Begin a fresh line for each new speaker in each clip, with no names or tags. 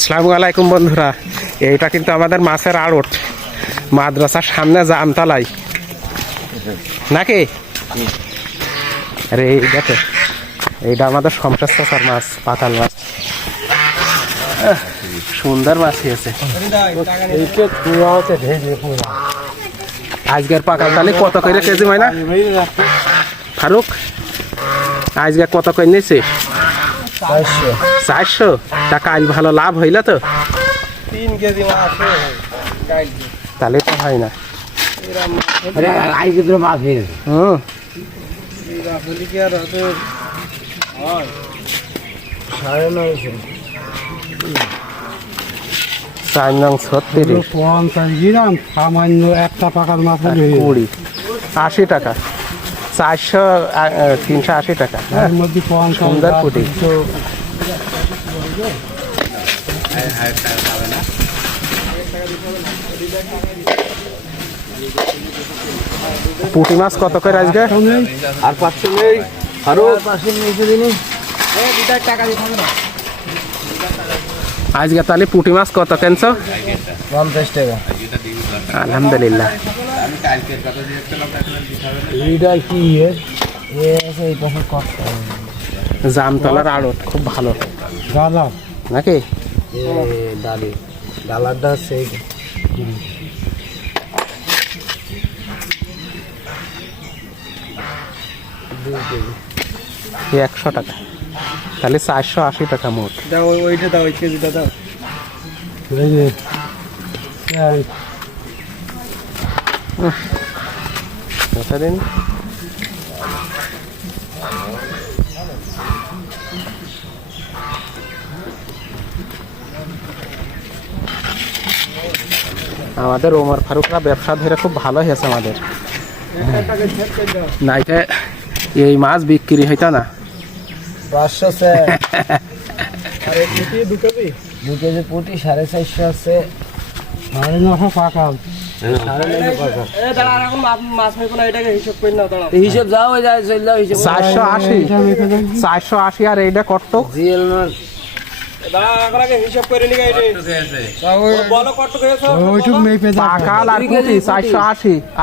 আসসালামু আলাইকুম বন্ধুরা এইটা কিন্তু আমাদের মাছের আড়ট। মাদ্রাসার সামনে জামতলাই নাকি? আরে এই দেখো এইটা আমাদের সংসার চাষার মাছ পাতাল মাছ। সুন্দর মাছ খেয়েছে। আজকের পাকাল তালি কত করে কেজি হয় না ফারুক আজকে কত করে নিয়েছে? চারশো? টাকা আজ ভালো লাভ হইল তো?
তিন কেজি মাছ
তাহলে তো হয় না।
মাছ
হুম
সাড়ে নয়শো।
চার নং ছত্রিশ।
পঞ্চাশ গ্রাম সামান্য একটা পাকার মাছ
আর কুড়ি। আশি টাকা। চারশো তিনশো আশি টাকা হ্যাঁ? সুন্দর পুঁটি। পুঁটি মাছ কত করে আজকে?
আর পাঁচশো নেই। আরও
আজকে তাহলে পুঁটি মাছ কত কেনছো?
পঞ্চাশ টাকা।
আলহামদুলিল্লাহ।
এইটা কি এই পাশে
জামতলার আড়ত খুব ভালো। নাকি?
ডালি ডালারটা এই
একশো টাকা। তাহলে চারশো আশি টাকা মোট।
দাও ওইটা দাও ওই কেজিটা দাও। এই,
দিন আমাদের ওমর ফারুকরা ব্যবসা ধরে খুব ভালো হয়েছে আমাদের। নাইতে এই মাছ বিক্রি হইতো না।
পাঁচশো দু কেজি পুটি সাড়ে চারশো আছে। সাড়ে নশো পাকাল সাড়ে
চারশো আশি আর এইটা কত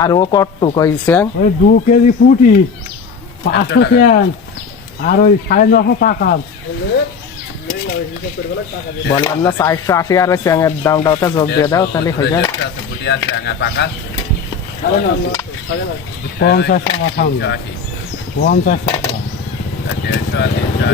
আর ও কট্টু কইছে
ওই দু কেজি পুটি পাঁচশো আর ওই সাড়ে নশো পাকাল
বললাম না চারশো আশি আর ওই চ্যাঙের দামটা ওটা যোগ দিয়ে দাও তাহলে হয়ে যায়।
পঞ্চাশ টাকা সামনে পঞ্চাশ টাকা।
না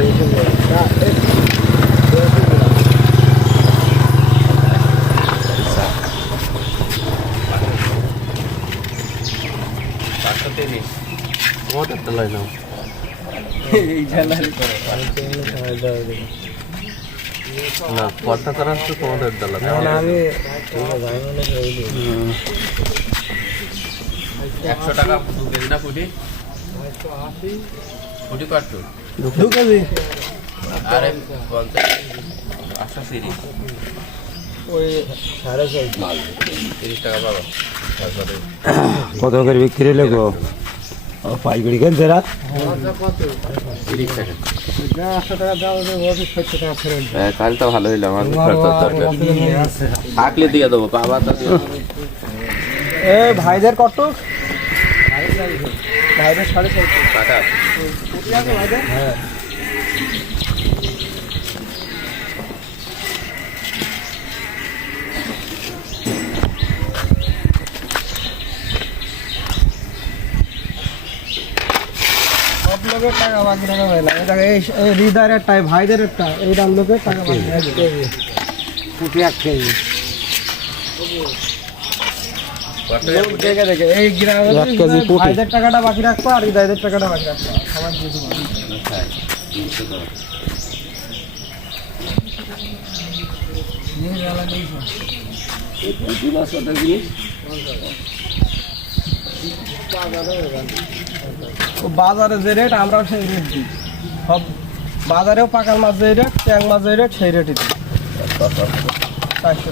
কথা তারা তো তোমাদের দালা
আমি
একশো টাকা দু কেজি না ফুটি ফুটি কত
দু কেজি।
আরে পঞ্চাশ আটশো তিরিশ।
ওই সাড়ে ছয়শো
তিরিশ টাকা পাবো। তারপরে
কত করে বিক্রি ও পাইকারি কিনছে রাত?
তিরিশ টাকা।
দিও।
হ্যাঁ তো ভালো হইল আমার
তোমার
দরকার। থাকলে দিয়ে দেবো বাবা তো
এ ভাইদের কত? ভাইদের সাড়ে ছয়
টাকা
হ্যাঁ। লোকের টাকা বাকি টাকা হয় না। এই এই হৃদয়ের টাই ভাইদের একটা এইটার লোকের টাকা বাকি পুটি এক কেজি দেখে দেখে এই গ্রামে
কেজি
ভাইদের টাকাটা বাকি রাখব আর হৃদয়ের টাকাটা বাকি রাখব। সবার দিয়ে দেবো। ও বাজারে যে রেট আমরাও সেই রেট দিই। সব বাজারেও পাকাল মাছ যে রেট ট্যাং মাছ যে রেট সেই রেটই দিই। চারশো।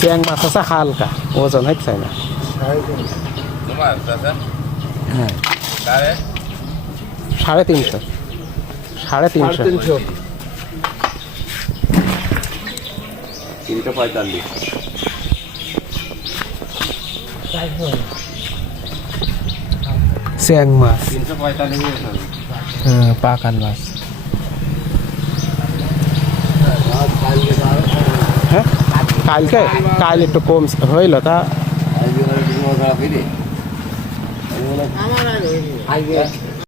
চ্যাং মাছ আছে হালকা ওজন হচ্ছে না।
সাড়ে তিনশো।
হ্যাঁ সাড়ে তিনশো। সাড়ে তিনশো।
সাড়ে তিনশো
তিনশো পঁয়তাল্লিশ
চ্যাং মাছ
তিনশো পঁয়তাল্লিশ
হ্যাঁ পাকান মাছ হ্যাঁ কালকে কাল একটু কম হইল তা
আজকে